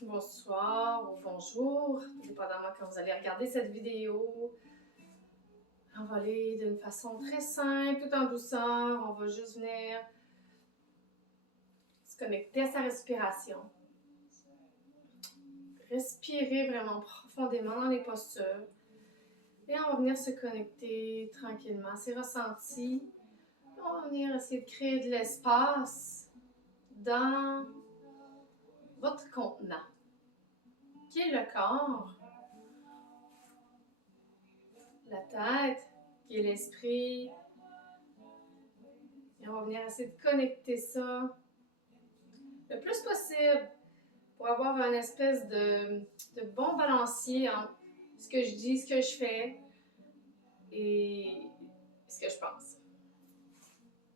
Bonsoir ou bonjour, dépendamment quand vous allez regarder cette vidéo. On va aller d'une façon très simple, tout en douceur. On va juste venir se connecter à sa respiration. Respirer vraiment profondément dans les postures. Et on va venir se connecter tranquillement à ses ressentis. On va venir essayer de créer de l'espace dans votre contenant, qui est le corps, la tête, qui est l'esprit. Et on va venir essayer de connecter ça le plus possible pour avoir une espèce de bon balancier entre ce que je dis, ce que je fais et ce que je pense.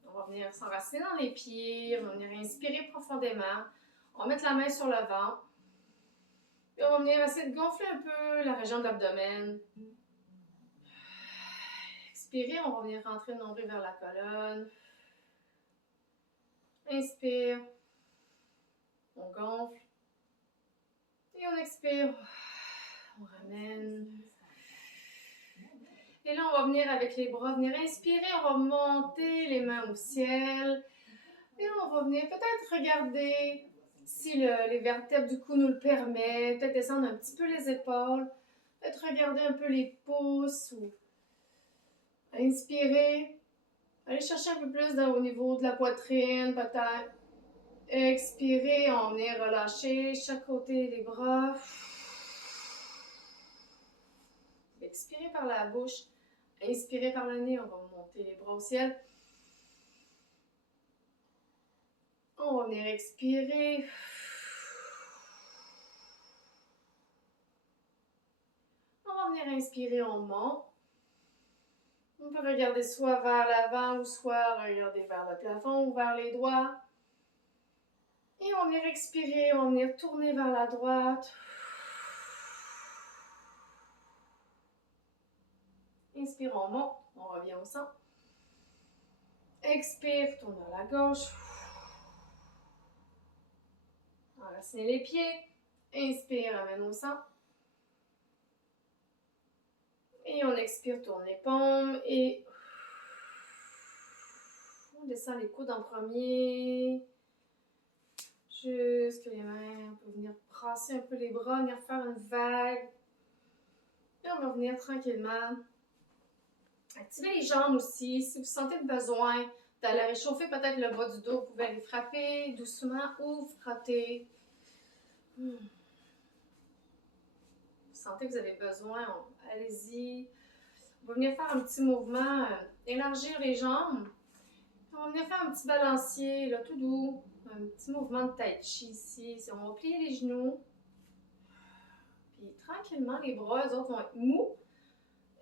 On va venir s'enraciner dans les pieds, on va venir inspirer profondément. On va mettre la main sur le ventre. Et on va venir essayer de gonfler un peu la région de l'abdomen. Expirer, on va venir rentrer le nombril vers la colonne. Inspire. On gonfle. Et on expire. On ramène. Et là, on va venir avec les bras, venir inspirer. On va monter les mains au ciel. Et on va venir peut-être regarder si les vertèbres du cou nous le permettent. Peut-être descendre un petit peu les épaules. Peut-être regarder un peu les pouces. Ou inspirer. Aller chercher un peu plus au niveau de la poitrine, peut-être. Expirer, on va venir relâcher chaque côté des bras. Expirez par la bouche. Inspirez par le nez, on va monter les bras au ciel. On va venir expirer. On va venir inspirer, on monte. On peut regarder soit vers l'avant ou soit regarder vers le plafond ou vers les doigts. Et on va venir expirer, on va venir tourner vers la droite. Inspire, on monte, on revient au centre. Expire, tourne vers la gauche. Enraciner les pieds. Inspire, ramène au centre. Et on expire, tourne les paumes. Et on descend les coudes en premier. Jusque les mains. On peut venir brasser un peu les bras, venir faire une vague. Et on va venir tranquillement activer les jambes aussi. Si vous sentez le besoin d'aller réchauffer peut-être le bas du dos, vous pouvez aller frapper doucement ou frotter. Vous sentez que vous avez besoin, allez-y. On va venir faire un petit mouvement, élargir les jambes. On va venir faire un petit balancier, là, tout doux. Un petit mouvement de tai chi ici. On va plier les genoux. Puis tranquillement, les bras, eux autres, vont être mous.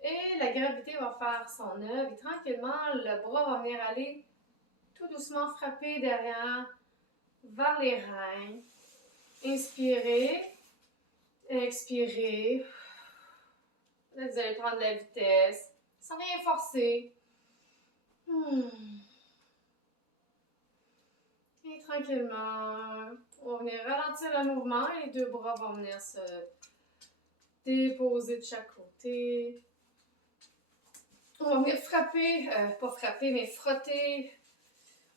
Et la gravité va faire son œuvre. Et tranquillement, le bras va venir aller tout doucement frapper derrière, vers les reins. Inspirez. Expirez. Là, vous allez prendre de la vitesse, sans rien forcer. Et tranquillement, on va venir ralentir le mouvement et les deux bras vont venir se déposer de chaque côté. On va venir frapper, pas frapper, mais frotter.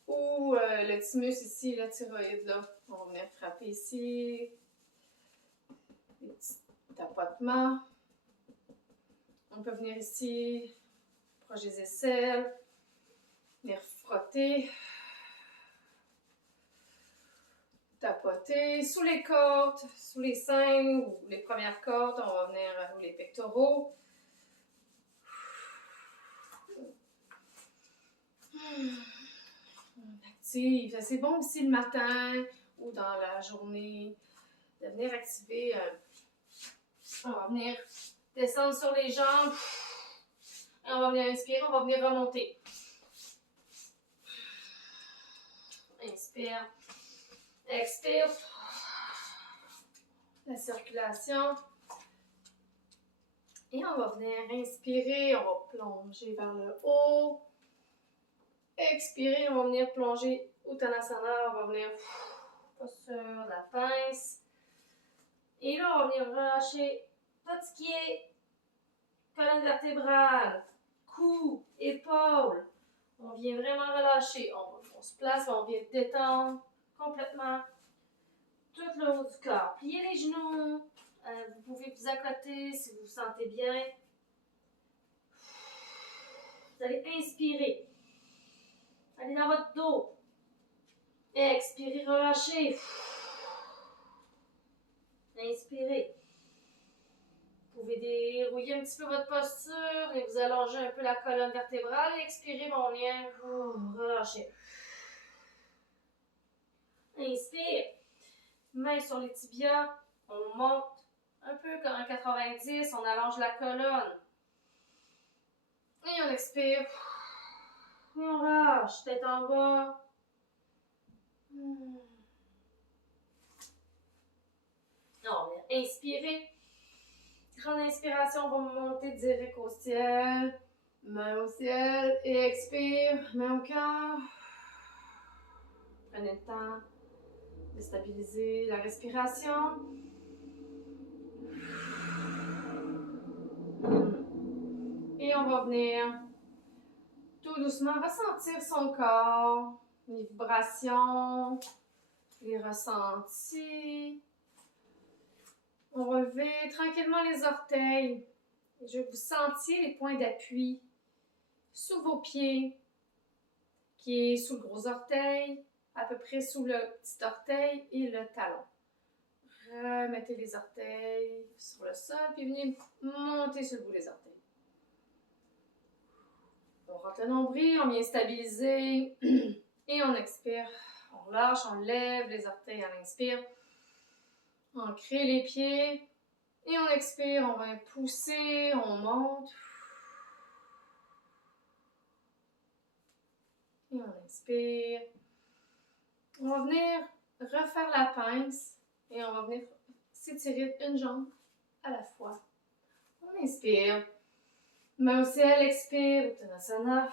Ou le thymus ici, la thyroïde là. On va venir frapper ici. Des petits tapotements. On peut venir ici, proche des aisselles. Venir frotter. Tapoter sous les côtes, sous les seins ou les premières côtes. On va venir ou les pectoraux. On active. C'est bon aussi le matin ou dans la journée de venir activer. On va venir descendre sur les jambes. Et on va venir inspirer, on va venir remonter. Inspire. Expire. La circulation. Et on va venir inspirer, on va plonger vers le haut. Expirez, on va venir plonger Uttanasana, on va venir posture de la pince. Et là, on va venir relâcher tout ce qui est colonne vertébrale, cou, épaule. On vient vraiment relâcher. On se place, on vient détendre complètement tout le haut du corps. Pliez les genoux. Vous pouvez vous accoter si vous vous sentez bien. Vous allez inspirer. Allez dans votre dos. Expirez, relâchez. Inspirez. Vous pouvez dérouiller un petit peu votre posture et vous allonger un peu la colonne vertébrale. Expirez, mon lien. Relâchez. Inspire. Main sur les tibias. On monte un peu comme en 90. On allonge la colonne. Et on expire. Et on relâche. Tête en bas. On vient inspirer. Grande inspiration, on va monter direct au ciel. Main au ciel. Et expire. Main au cœur. Prenez le temps de stabiliser la respiration. Et on va venir tout doucement ressentir son corps, les vibrations, les ressentis. On va lever tranquillement les orteils. Je vais vous sentir les points d'appui sous vos pieds, qui est sous le gros orteil, à peu près sous le petit orteil et le talon. Remettez les orteils sur le sol, puis venez monter sur le bout des orteils. On rentre le nombril, on vient stabiliser et on expire. On relâche, on lève les orteils, on inspire. On crée les pieds et on expire, on va pousser, on monte. Et on inspire. On va venir refaire la pince et on va venir s'étirer une jambe à la fois. On inspire. Main au ciel, expire, Uttanasana.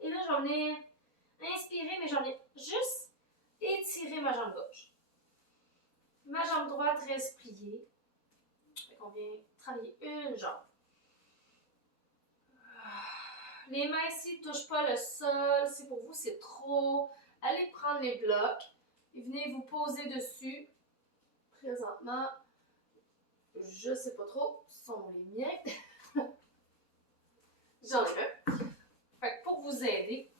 Et là, je vais venir inspirer, mais je vais venir juste étirer ma jambe gauche. Ma jambe droite reste pliée. On vient travailler une jambe. Les mains ici ne touchent pas le sol. Si pour vous c'est trop, allez prendre les blocs et venez vous poser dessus. Présentement, je ne sais pas trop, ce sont les miens. J'en ai un. Fait que pour vous aider,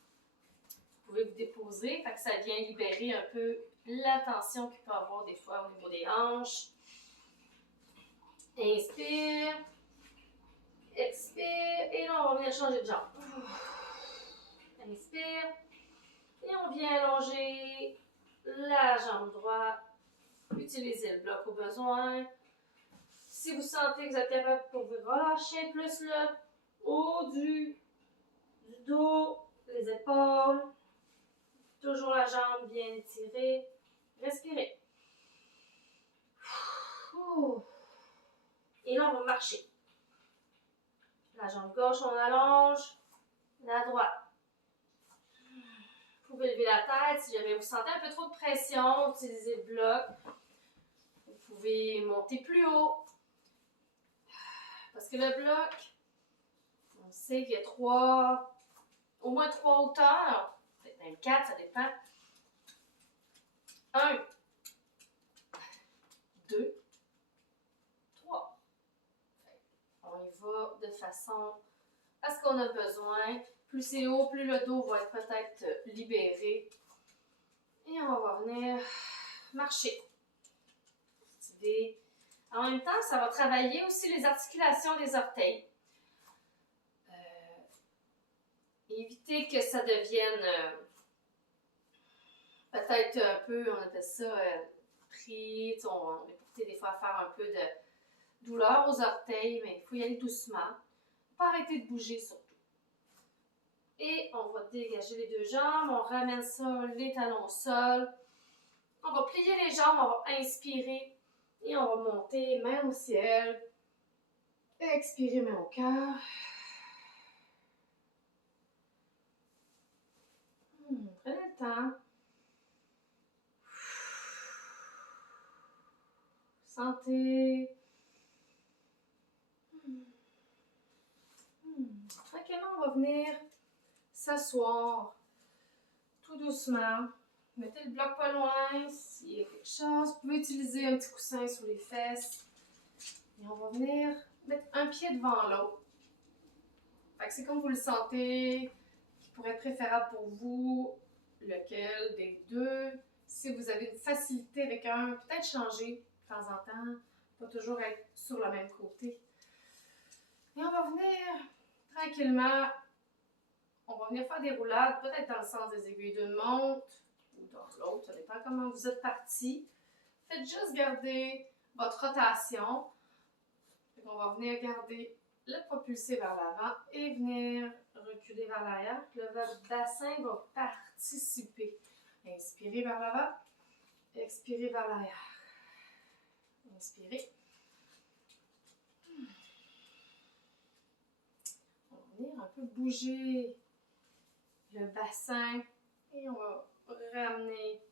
vous pouvez vous déposer. Fait que ça vient libérer un peu la tension qu'il peut y avoir des fois au niveau des hanches. Inspire. Expire. Et là, on va venir changer de jambe. Inspire. Et on vient allonger la jambe droite. Utilisez le bloc au besoin. Si vous sentez que vous êtes capable, vous pouvez relâcher plus le haut du dos, les épaules. Toujours la jambe bien étirée. Respirez. Et là, on va marcher. La jambe gauche, on allonge. La droite. Vous pouvez lever la tête. Si jamais vous sentez un peu trop de pression, utilisez le bloc. Vous pouvez monter plus haut. Parce que le bloc, on sait qu'il y a au moins 3 hauteurs. Peut-être même 4, ça dépend. 1, 2, 3. On y va de façon à ce qu'on a besoin. Plus c'est haut, plus le dos va être peut-être libéré. Et on va venir marcher. Activer. En même temps, ça va travailler aussi les articulations des orteils. Éviter que ça devienne peut-être un peu, on appelle ça pris. On est porté des fois à faire un peu de douleur aux orteils, mais il faut y aller doucement. Il ne faut pas arrêter de bouger surtout. Et on va dégager les deux jambes, on ramène ça, les talons au sol. On va plier les jambes, on va inspirer et on va monter, main au ciel. Expirer, main au cœur. doucement. Sentez. Tranquillement, on va venir s'asseoir tout doucement. Mettez le bloc pas loin s'il y a quelque chose. Vous pouvez utiliser un petit coussin sur les fesses. Et on va venir mettre un pied devant l'autre. C'est comme vous le sentez, qui pourrait être préférable pour vous, lequel des deux. Si vous avez une facilité avec un, peut-être changer de temps en temps, pas toujours être sur le même côté. Et on va venir tranquillement, on va venir faire des roulades, peut-être dans le sens des aiguilles d'une montre ou dans l'autre, ça dépend comment vous êtes parti. Faites juste garder votre rotation. On va venir garder le propulser vers l'avant et venir reculer vers l'arrière. Le bassin va participer. Inspirez vers l'avant, expirez vers l'arrière. Inspirez. On va venir un peu bouger le bassin et on va ramener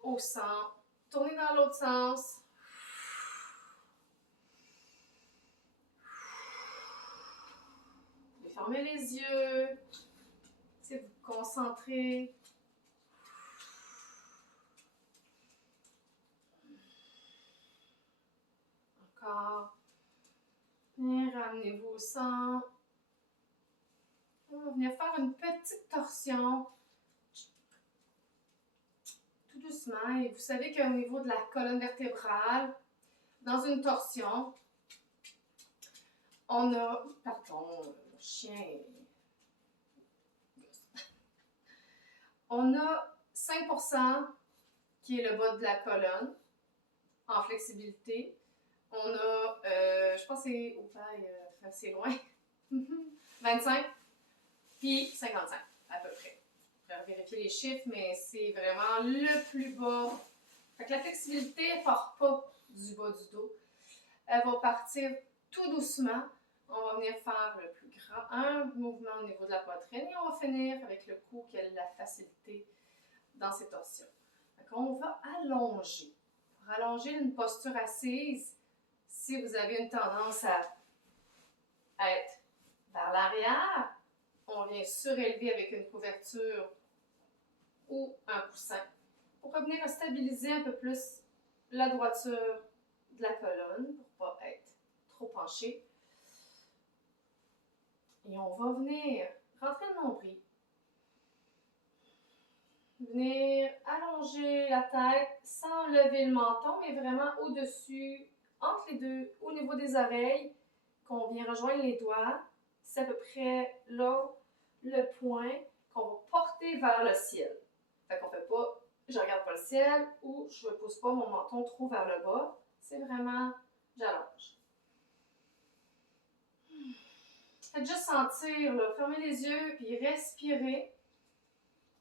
au centre. Tourner dans l'autre sens. Fermez les yeux. Essayez de vous concentrer. Encore. Et ramenez-vous au centre. On va venir faire une petite torsion. Tout doucement. Et vous savez qu'au niveau de la colonne vertébrale, dans une torsion, on a... Pardon, le chien... On a 5% qui est le bas de la colonne en flexibilité. On a, je pense que c'est c'est loin, 25 puis 55 à peu près. Je vais vérifier les chiffres, mais c'est vraiment le plus bas. Fait que la flexibilité, elle ne part pas du bas du dos. Elle va partir tout doucement. On va venir faire le plus grand, un mouvement au niveau de la poitrine et on va finir avec le cou qui a la facilité dans ces torsions. On va allonger. Pour allonger une posture assise, si vous avez une tendance à être vers l'arrière, on vient surélever avec une couverture ou un coussin pour revenir à stabiliser un peu plus la droiture de la colonne pour ne pas être trop penché. Et on va venir rentrer le nombril. Venir allonger la tête sans lever le menton, mais vraiment au-dessus, entre les deux, au niveau des oreilles, qu'on vient rejoindre les doigts. C'est à peu près là le point qu'on va porter vers le ciel. Fait qu'on fait pas, je regarde pas le ciel ou je ne pousse pas mon menton trop vers le bas. C'est vraiment, j'allonge. Faites juste sentir, là, fermez les yeux puis respirez.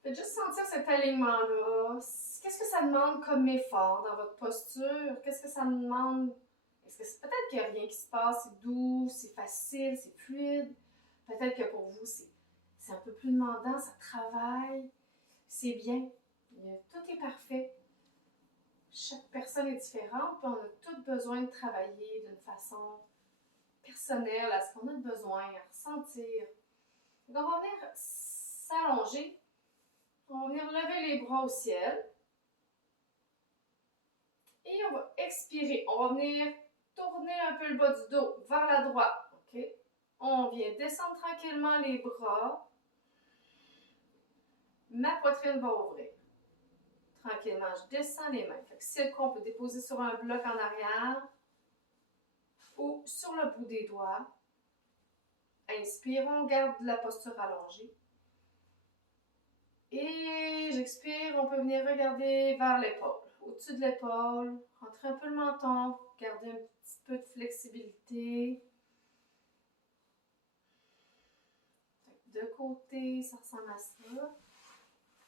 Faites juste sentir cet alignement-là. Qu'est-ce que ça demande comme effort dans votre posture? Qu'est-ce que ça demande? Est-ce que c'est peut-être qu'il n'y a rien qui se passe, c'est doux, c'est facile, c'est fluide? Peut-être que pour vous, c'est un peu plus demandant, ça travaille, c'est bien. Tout est parfait. Chaque personne est différente, puis on a tous besoin de travailler d'une façon personnelle à ce qu'on a besoin, à ressentir. Donc, on va venir s'allonger. On va venir lever les bras au ciel. Et on va expirer. On va venir tourner un peu le bas du dos vers la droite. Okay? On vient descendre tranquillement les bras. Ma poitrine va ouvrir. Tranquillement, je descends les mains. Fait que si le coup, on peut déposer sur un bloc en arrière ou sur le bout des doigts. Inspirons, on garde la posture allongée. Et j'expire, on peut venir regarder vers l'épaule. Au-dessus de l'épaule, rentrer un peu le menton, garder un petit peu de flexibilité. De côté, ça ressemble à ça.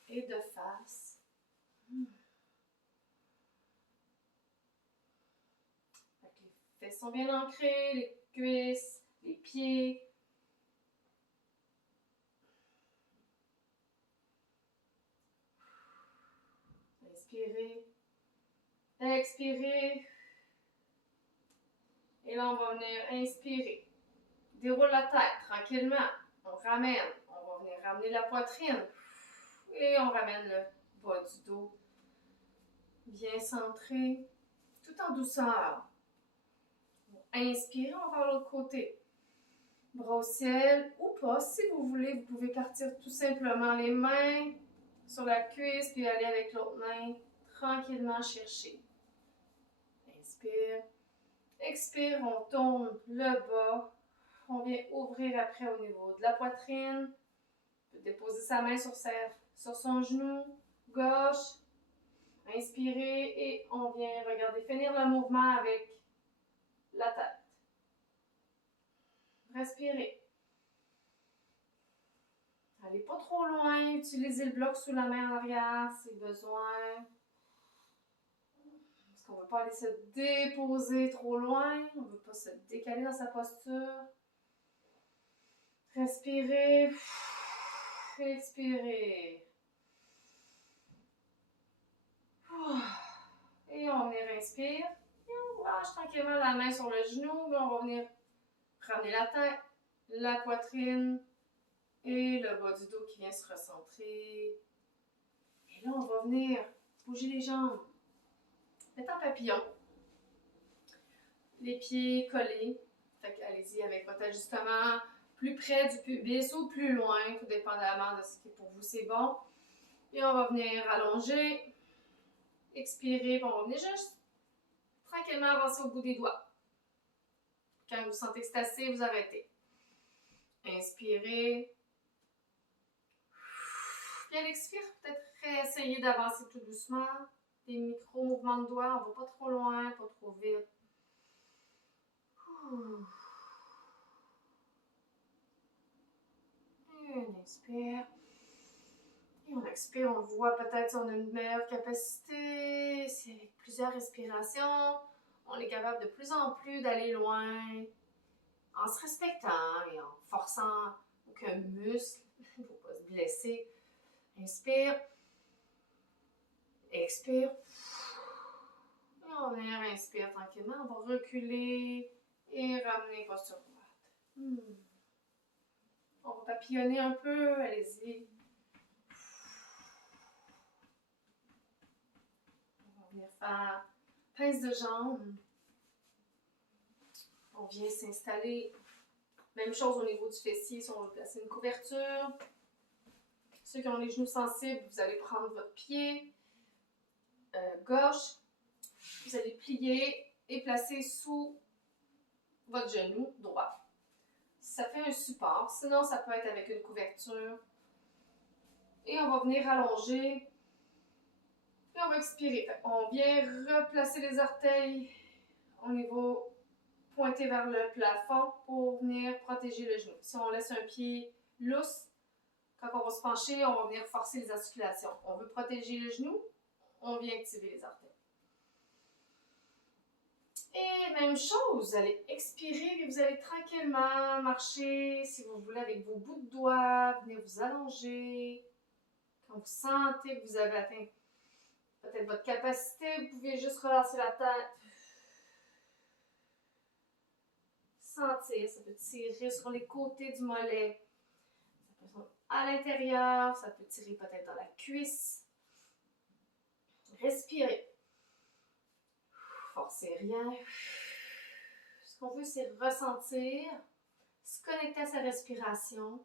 Et de face. Les fesses sont bien ancrées, les cuisses, les pieds. Inspirez. Expirez. Et là, on va venir inspirer. Déroule la tête tranquillement. On ramène. On va venir ramener la poitrine. Et on ramène le bas du dos. Bien centré. Tout en douceur. Inspirez, on va vers l'autre côté. Bras au ciel ou pas. Si vous voulez, vous pouvez partir tout simplement les mains sur la cuisse puis aller avec l'autre main tranquillement chercher. Inspire. Expire, on tourne le bas. On vient ouvrir après au niveau de la poitrine. On peut déposer sa main sur son genou gauche. Inspirez et on vient regarder, finir le mouvement avec la tête. Respirez. Allez pas trop loin, utilisez le bloc sous la main en arrière si besoin. Parce qu'on ne veut pas aller se déposer trop loin, on ne veut pas se décaler dans sa posture. Respirez. Expirez. Et on venir inspire. Et on lâche tranquillement la main sur le genou. On va venir ramener la tête, la poitrine et le bas du dos qui vient se recentrer. Et là, on va venir bouger les jambes. Mettre en papillon. Les pieds collés. Fait qu'allez-y avec votre ajustement plus près du pubis ou plus loin, tout dépendamment de ce qui pour vous c'est bon. Et on va venir allonger. Expirer, puis on va venir juste tranquillement avancer au bout des doigts. Quand vous vous sentez extasié, vous arrêtez. Inspirez. Puis à l'expire, peut-être réessayer d'avancer tout doucement. Des micro-mouvements de doigts, on ne va pas trop loin, pas trop vite. Et on inspire. Et on expire, on voit peut-être si on a une meilleure capacité. Si avec plusieurs respirations, on est capable de plus en plus d'aller loin en se respectant et en forçant aucun muscle. Il ne faut pas se blesser. Inspire. Expire. Et on inspire tranquillement. On va reculer et ramener posture droite. On va papillonner un peu. Allez-y. On va venir faire pince de jambes. On vient s'installer. Même chose au niveau du fessier, si on veut placer une couverture. Ceux qui ont les genoux sensibles, vous allez prendre votre pied gauche. Vous allez plier et placer sous votre genou droit. Ça fait un support. Sinon, ça peut être avec une couverture. Et on va venir allonger. Et on va expirer. On vient replacer les orteils au niveau pointé vers le plafond pour venir protéger le genou. Si on laisse un pied lousse, quand on va se pencher, on va venir forcer les articulations. On veut protéger le genou, on vient activer les orteils. Et même chose, vous allez expirer et vous allez tranquillement marcher, si vous voulez, avec vos bouts de doigts, venir vous allonger. Quand vous sentez que vous avez atteint peut-être votre capacité, vous pouvez juste relancer la tête. Sentir, ça peut tirer sur les côtés du mollet. Ça peut être à l'intérieur, ça peut tirer peut-être dans la cuisse. Respirez. Forcez rien. Ce qu'on veut, c'est ressentir, se connecter à sa respiration,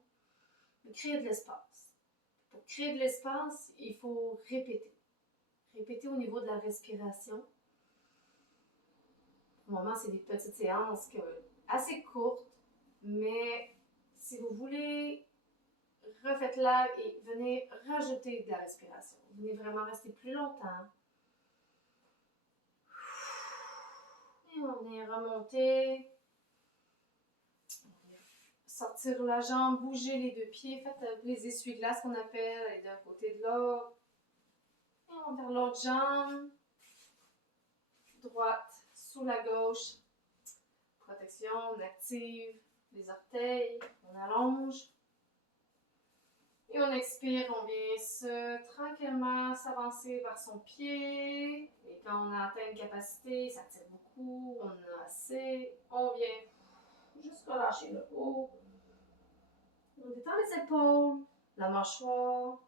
créer de l'espace. Pour créer de l'espace, il faut répéter. Répéter au niveau de la respiration. Au moment, c'est des petites séances assez courtes, mais si vous voulez, refaites-la et venez rajouter de la respiration. Venez vraiment rester plus longtemps. Et on vient remonter. Sortir la jambe, bouger les deux pieds. Faites les essuie-glaces qu'on appelle, aller d'un côté de l'autre. Et on vers l'autre jambe. Droite sous la gauche. Protection, on active les orteils, on allonge. Et on expire, on vient tranquillement s'avancer avancer vers son pied. Et quand on a atteint une capacité, ça tire beaucoup, on a assez. On vient juste relâcher le haut. On détend les épaules, la mâchoire.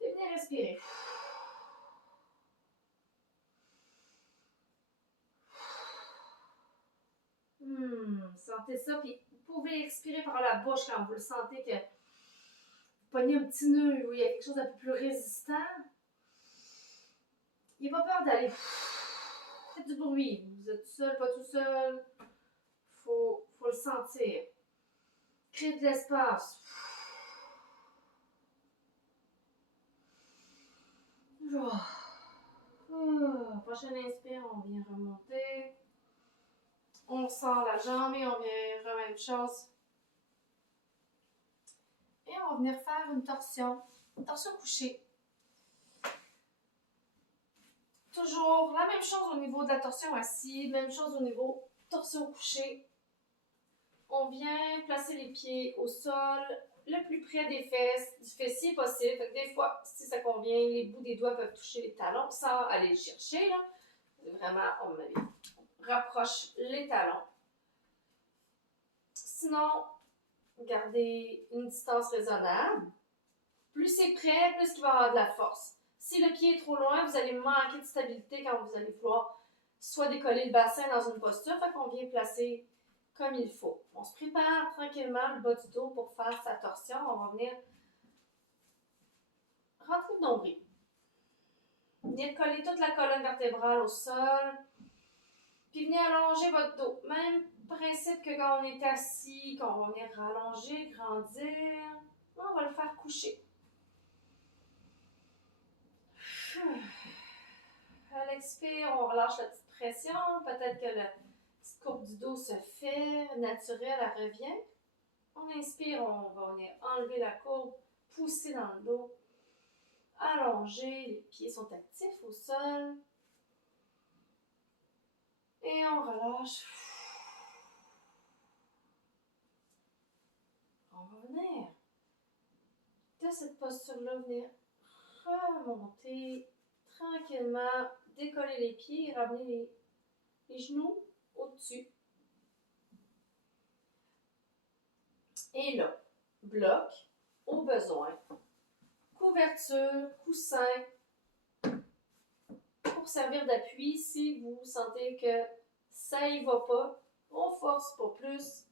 Et venez respirer. Sentez ça, puis vous pouvez expirer par la bouche quand vous le sentez que vous pognez un petit nœud, où il y a quelque chose d'un peu plus résistant. Il n'y a pas peur d'aller. Faites du bruit. Vous êtes tout seul, pas tout seul. Faut le sentir. Créez de l'espace. Prochaine inspire, on vient remonter. On sort la jambe et on vient faire la même chose. Et on va venir faire une torsion couchée. Toujours la même chose au niveau de la torsion assise, même chose au niveau torsion couchée. On vient placer les pieds au sol, le plus près des fesses, du fessier possible. Fait que des fois, si ça convient, les bouts des doigts peuvent toucher les talons sans aller le chercher. Là. Vraiment, on rapproche les talons. Sinon, gardez une distance raisonnable. Plus c'est près, plus il va y avoir de la force. Si le pied est trop loin, vous allez manquer de stabilité quand vous allez vouloir soit décoller le bassin dans une posture, fait qu'on vient placer comme il faut. On se prépare tranquillement le bas du dos pour faire sa torsion. On va venir rentrer le nombril. Venez coller toute la colonne vertébrale au sol. Puis venez allonger votre dos. Même principe que quand on est assis, quand on va venir rallonger, grandir. On va le faire coucher. À l'expire, on relâche la petite pression. Peut-être que la petite courbe du dos se fait naturelle, elle revient. On inspire, on va venir enlever la courbe, pousser dans le dos, allonger, les pieds sont actifs au sol. Et on relâche. On va venir de cette posture-là, venir remonter tranquillement, décoller les pieds et ramener les genoux au-dessus. Et là, bloc, au besoin, couverture, coussin, pour servir d'appui si vous sentez que ça y va pas. On force pour plus.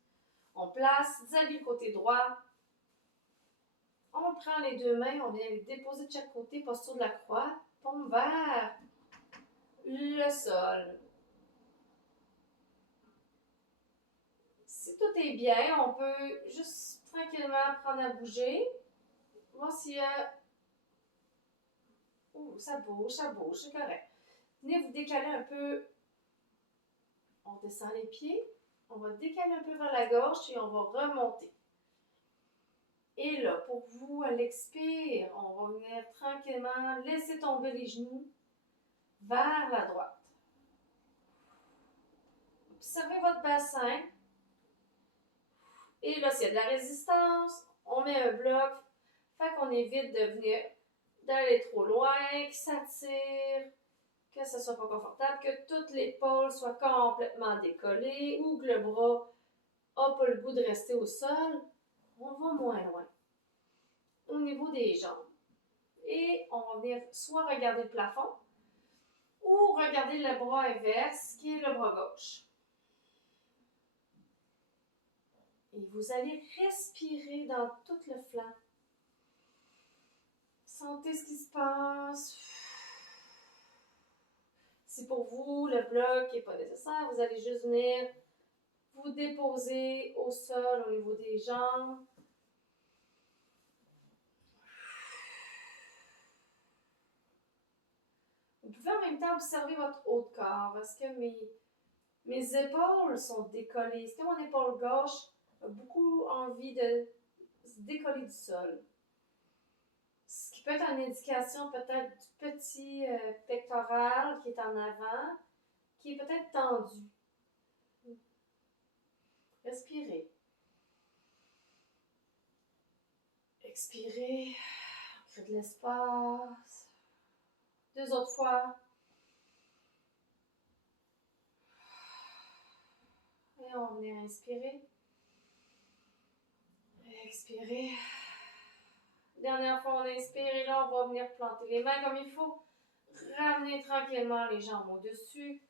On place vis-à-vis le côté droit. On prend les deux mains, on vient les déposer de chaque côté, posture de la croix, paume vers le sol. Si tout est bien, on peut juste tranquillement apprendre à bouger. Voir s'il y a... Oh, ça bouge, c'est correct. Venez vous décaler un peu. On descend les pieds. On va décaler un peu vers la gauche et on va remonter. Et là, pour vous, à l'expire, on va venir tranquillement laisser tomber les genoux vers la droite. Observez votre bassin. Et là, s'il y a de la résistance, on met un bloc. Fait qu'on évite de venir, d'aller trop loin, que ça tire, que ce soit pas confortable, que toute l'épaule soit complètement décollée ou que le bras n'a pas le goût de rester au sol. On va moins loin. Au niveau des jambes. Et on va venir soit regarder le plafond ou regarder le bras inverse qui est le bras gauche. Et vous allez respirer dans tout le flanc. Sentez ce qui se passe. Si pour vous, le bloc n'est pas nécessaire, vous allez juste venir vous déposer au sol au niveau des jambes. Vous pouvez en même temps observer votre haut de corps. Est-ce que mes épaules sont décollées? Est-ce que mon épaule gauche a beaucoup envie de se décoller du sol? Ce qui peut être une indication peut-être du petit pectoral qui est en avant, qui est peut-être tendu. Respirez. Expirez. Créez de l'espace. 2 autres fois. Et on va venir inspirer. Expirer. Dernière fois, on inspire et là, on va venir planter les mains comme il faut. Ramener tranquillement les jambes au-dessus.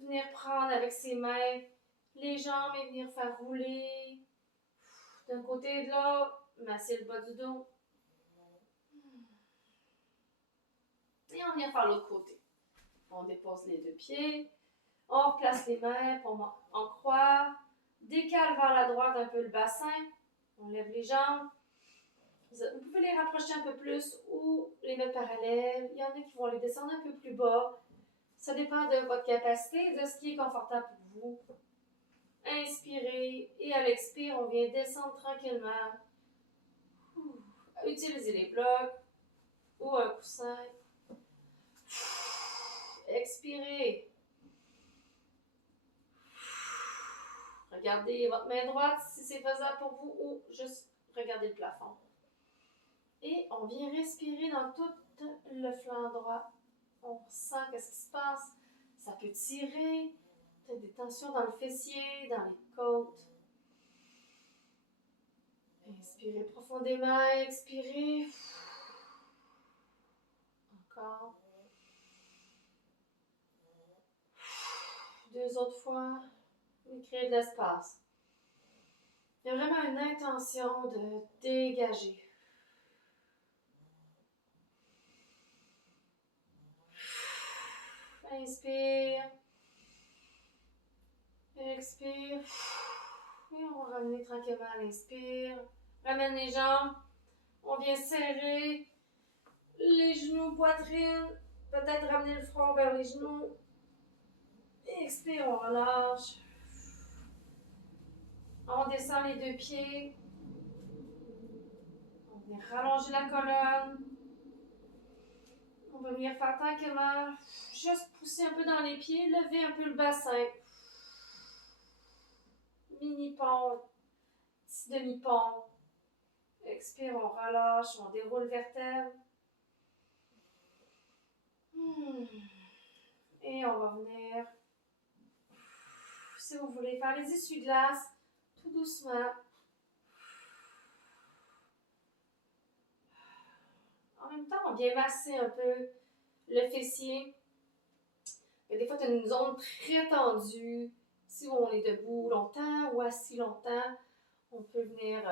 Venir prendre avec ses mains les jambes et venir faire rouler d'un côté et de l'autre. Masser le bas du dos. Et on vient faire l'autre côté. On dépose les 2 pieds. On replace les mains en croix. Décale vers la droite un peu le bassin. On lève les jambes. Vous pouvez les rapprocher un peu plus ou les mettre parallèles. Il y en a qui vont les descendre un peu plus bas. Ça dépend de votre capacité et de ce qui est confortable pour vous. Inspirez et à l'expire, on vient descendre tranquillement. Utilisez les blocs ou un coussin. Expirez. Regardez votre main droite si c'est faisable pour vous ou juste regardez le plafond. Et on vient respirer dans tout le flanc droit. On sent qu'est-ce qui se passe. Ça peut tirer. Peut-être des tensions dans le fessier, dans les côtes. Inspirez profondément, expirez. Encore. 2 autres fois. Et créez de l'espace. Il y a vraiment une intention de dégager. Inspire. Expire. Et on va ramener tranquillement à l'inspire. Ramène les jambes. On vient serrer les genoux, poitrine. Peut-être ramener le front vers les genoux. Expire, on relâche. On descend les 2 pieds. On vient rallonger la colonne. On va venir faire tranquillement. Juste pousser un peu dans les pieds. Lever un peu le bassin. Mini-pont. Petit demi-pont. Expire, on relâche. On déroule vertèbre. Et on va venir, si vous voulez, faire les essuie-glaces tout doucement. En même temps, on vient masser un peu le fessier. Et des fois, tu as une zone très tendue. Si on est debout longtemps ou assis longtemps, on peut venir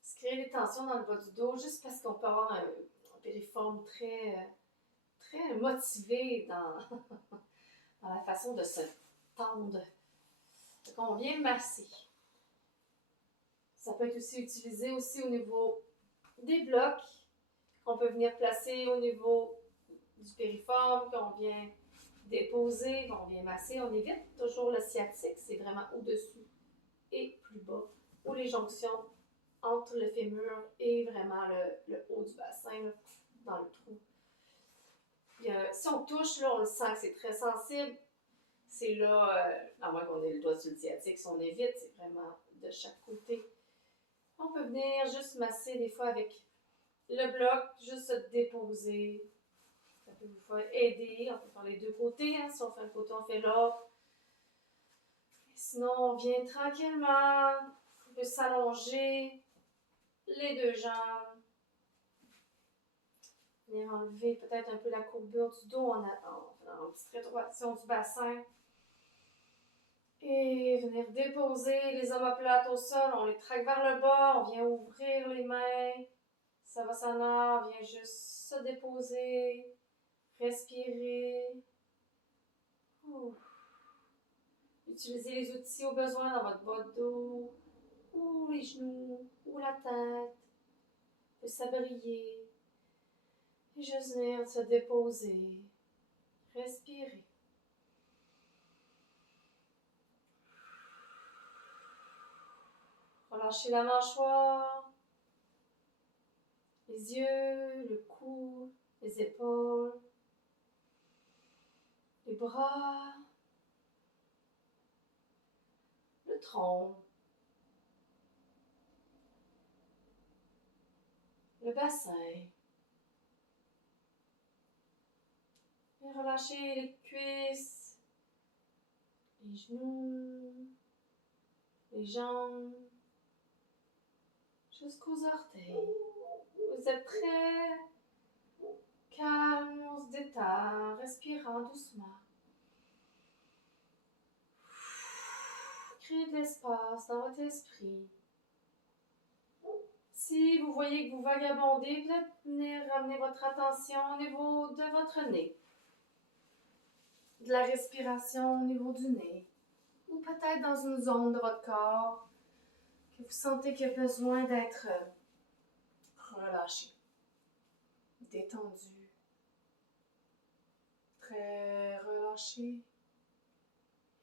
se créer des tensions dans le bas du dos juste parce qu'on peut avoir un périforme très motivé dans la façon de se tendre. Donc, on vient masser. Ça peut être aussi utilisé aussi au niveau des blocs qu'on peut venir placer au niveau du périforme, qu'on vient déposer, qu'on vient masser. On évite toujours le sciatique, c'est vraiment au-dessus et plus bas, ou les jonctions entre le fémur et vraiment le haut du bassin, là, dans le trou. Puis, si on touche, là, on le sent que c'est très sensible. C'est là, à moins qu'on ait le doigt sur le sciatique, si on évite, c'est vraiment de chaque côté. On peut venir juste masser des fois avec le bloc, juste se déposer. Ça peut vous faire aider. On peut faire les 2 côtés. Hein. Si on fait un côté, on fait l'autre. Sinon, on vient tranquillement. On peut s'allonger. Les 2 jambes. Venir enlever peut-être un peu la courbure du dos en petite rétroaction du bassin. Et venir déposer les omoplates au sol. On les traque vers le bas. On vient ouvrir les mains. Savasana, on vient juste se déposer. Respirer. Utilisez les outils au besoin dans votre bas de dos, ou les genoux, ou la tête. Puis s'abriller. Et juste venir se déposer. Respirer. Relâchez la mâchoire. Les yeux, le cou, les épaules. Les bras, le tronc, le bassin, Et relâchez les cuisses, les genoux, les jambes, jusqu'aux orteils. Vous êtes très calme, on se détend, respirant doucement. Créez de l'espace dans votre esprit. Si vous voyez que vous vagabondez, peut-être venir ramener votre attention au niveau de votre nez. De la respiration au niveau du nez. Ou peut-être dans une zone de votre corps que vous sentez qu'il y a besoin d'être relâché, détendu, très relâché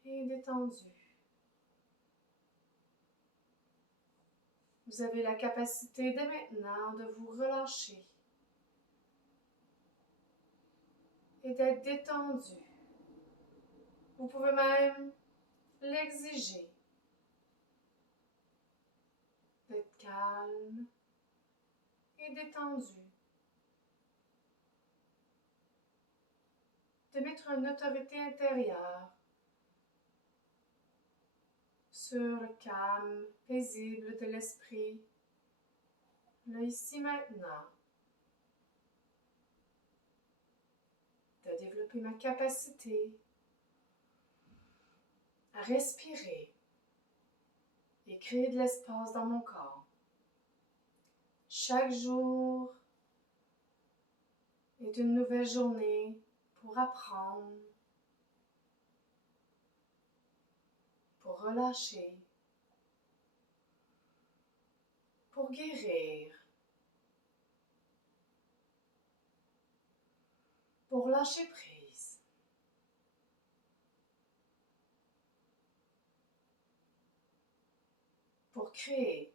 et détendu. Vous avez la capacité dès maintenant de vous relâcher et d'être détendu. Vous pouvez même l'exiger, d'être calme et détendu. De mettre une autorité intérieure sur le calme paisible de l'esprit, là, ici, maintenant. De développer ma capacité à respirer et créer de l'espace dans mon corps. Chaque jour est une nouvelle journée pour apprendre, pour relâcher, pour guérir, pour lâcher prise. Pour créer,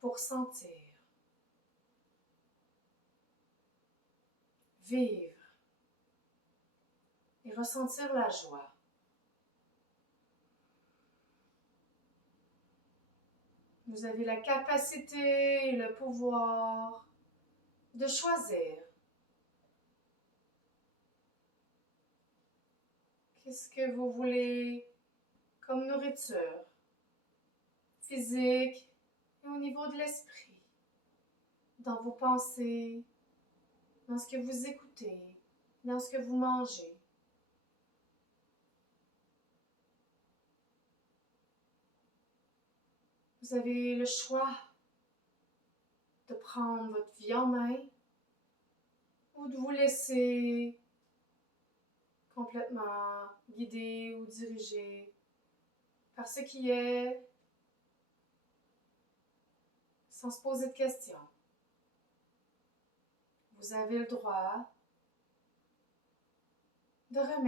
pour sentir, vivre et ressentir la joie. Vous avez la capacité et le pouvoir de choisir qu'est-ce que vous voulez comme nourriture physique et au niveau de l'esprit, dans vos pensées, dans ce que vous écoutez, dans ce que vous mangez. Vous avez le choix de prendre votre vie en main ou de vous laisser complètement guider ou diriger par ce qui est sans se poser de questions. Vous avez le droit de remettre